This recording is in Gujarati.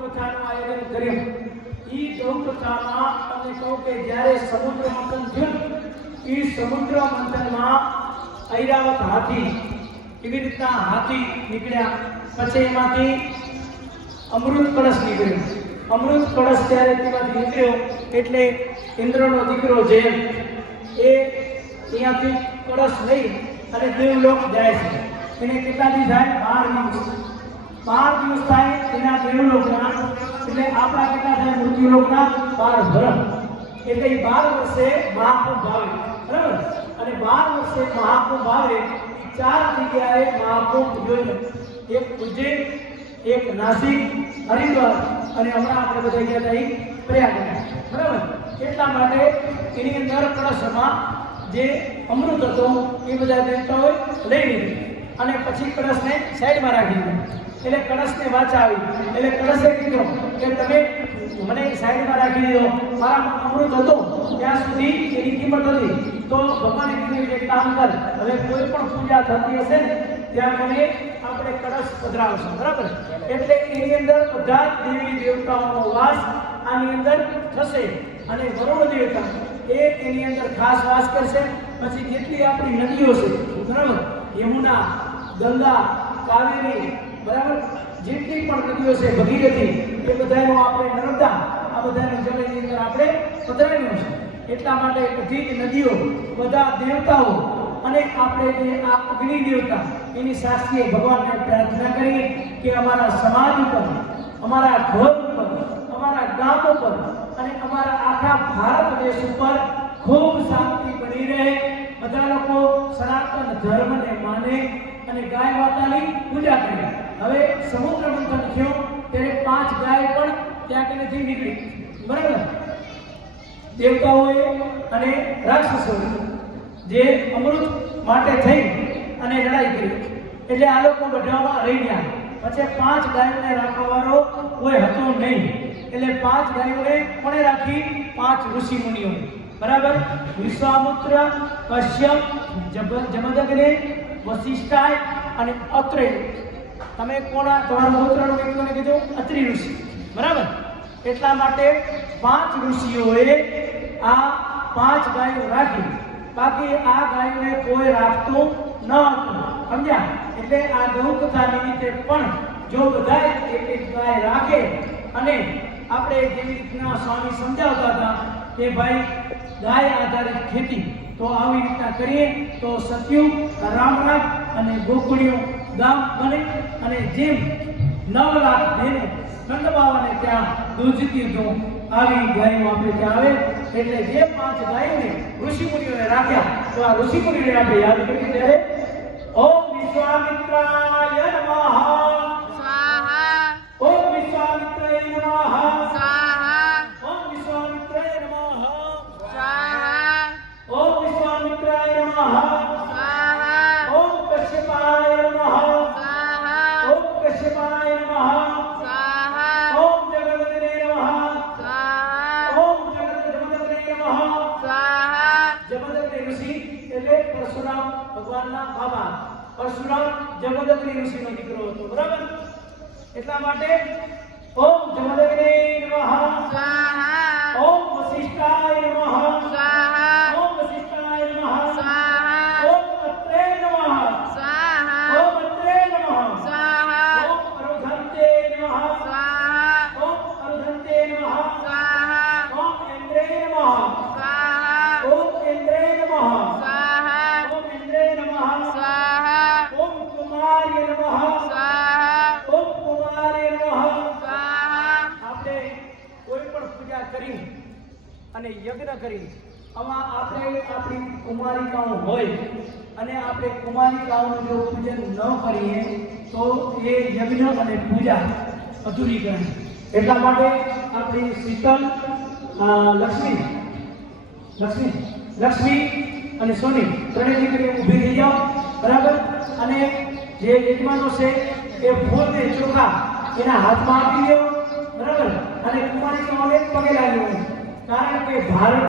કથાનું આયોજન કર્યું. ઈ ગૌ કથામાં તમને કહું કે જ્યારે સમુદ્ર મંથન થયું, ઈ સમુદ્ર મંથનમાં ઐરાવત હાથી કેવી રીતના હાથી નીકળ્યા. પછી એમાંથી અમૃત કળશ નીકળ્યો. અમૃત કળશ જ્યારે તેમાંથી નીકળ્યો, એટલે ઇન્દ્રનો દીકરો જે એ અહીંયાથી કળશ લઈ અને દેવલોક જાય છે. એને કેટલા દી થાય? બાર દિવસ. બાર દિવસ થાય એના દેવલોકના એટલે આપણા કેટલા થાય મૃત્યુલોકના બાર વર્ષ એટલે એ બાર વર્ષે મહાકુંભ આવે. બરાબર? અને બાર વર્ષે મહાકુંભ આવે ચાર જગ્યાએ મહાકુંભ યોજાય એક ઉજ્જૈન, એક નાસિક, હરિદ્વાર અને હમણાં આપણે બધા ગયા હતા એ પ્રયાગરાજ. બરાબર? એટલા માટે એની અંદર કળશમાં જે અમૃત હતો, એ બધા દેવતાઓએ લઈ લીધું. અને પછી કળશને સાઈડમાં રાખી દીધું. એટલે કળશને વાચા આવી એટલે કળશે કીધું કે તમે મને સાઈડમાં રાખી દીધો. મારા અમૃત હતો, ત્યાં સુધી એની કિંમત હતી. તો ભગવાને કીધું કે કામ કર, હવે કોઈ પણ પૂજા થતી હશે, ત્યાં મને આપણે કળશ પધરાવશું. બરાબર? એટલે એની અંદર બધા દેવી દેવતાઓનો વાસ આની અંદર થશે. અને વરુણ દેવતા એ એની અંદર ખાસ વાસ કરશે. પછી જેટલી આપણી નદીઓ છે, બરાબર? યમુના, ગંગા, કાવેરી બરાબર? જેટલી પણ નદીઓ છે ભગીરથી એ બધાનો આપણે નર્મદા, આ બધાને જળ અંદર આપણે પધરાવ્યું છે એટલા માટે બધી નદીઓ, બધા દેવતાઓ અને આપણે જે આ અગ્નિ દેવતા, એની શાસ્ત્રીય ભગવાનને પ્રાર્થના કરીએ કે અમારા સમાજ ઉપર અમારા ઘર ઉપર અમારા ગામ ઉપર અને અમારા આખા ભારત દેશ ઉપર ખૂબ શાંતિ બની રહે. બધા લોકો સનાતન ધર્મને માને અને ગાય માતાની પૂજા કરે. હવે સમુદ્ર મંથન થયો, ત્યારે પાંચ ગાય પણ ત્યાં નથી નીકળી. બરાબર? દેવતાઓએ અને રાક્ષસોએ જે અમૃત માટે થઈ અને લડાઈ કરી. એટલે આ લોકો બધામાં રહી ગયા. પછી પાંચ ગાયોને રાખવાવાળો કોઈ હતો નહીં. એટલે પાંચ ગાયોને કોણે રાખી? પાંચ ઋષિ મુનિઓ બરાબર? વિશ્વામિત્ર, કશ્યપ, જબ- વસિષ્ઠાય અને અત્રેય. તમે કોના તમારા ગોત્રનો વ્યક્તિઓને કીધું? અત્રિ ઋષિ. બરાબર? એટલા માટે પાંચ ઋષિઓએ આ પાંચ ગાયો રાખી. બાકી આ ગાયોને કોઈ રાખતું ન હતું. સમજ્યા? એટલે આ ગૌ કથા નિમિત્તે પણ જો બધા એક એક ગાય રાખે અને આપણે જેવી રીતના સ્વામી સમજાવતા હતા કે ભાઈ, ગાય આધારિત ખેતી, તો આવી રીતના કરીએ તો સત્યુ રામનાથ અને ગોકુળિયું ગામ બને અને જેમ નવ લાખ દેનું નંદ બાવાને ત્યાં દૂધતી તો આવી ગાયો આપણે ત્યાં આવે, એટલે જે પાંચ ગાયોને ઋષિ મુનિઓએ રાખ્યા, તો આ ઋષિ મુનિઓને આપણે યાદ કરી ત્યારે ઓમ વિશ્વામિત્રાય સ્વાહા. જમદગ્નિ ઋષિ એટલે પરશુરામ ભગવાનના બાબા. પરશુરામ જમદગ્નિ ઋષિનો દીકરો હતો બરાબર? એટલા માટે ઓમ જમદગ્નિ નમઃ. સ્વાહા. ઓમ વશિષ્ઠાય અને યજ્ઞ કરી. આમાં આપણે આપણી કુમારિકાઓ હોય અને આપણે કુમારિકાઓનું જો પૂજન ન કરીએ, તો એ યજ્ઞ અને પૂજા અધૂરી ગણાય એટલા માટે આપણી શીતલ લક્ષ્મી લક્ષ્મી લક્ષ્મી અને સોની ત્રણેય દીકરી ઊભી થઈ જાઓ, બરાબર? અને જે યજમાનો છે, એ ફૂલને ચોખા એના હાથમાં આપી દો, બરાબર? અને કુમારી પગે લાગી કારણ કે ભારત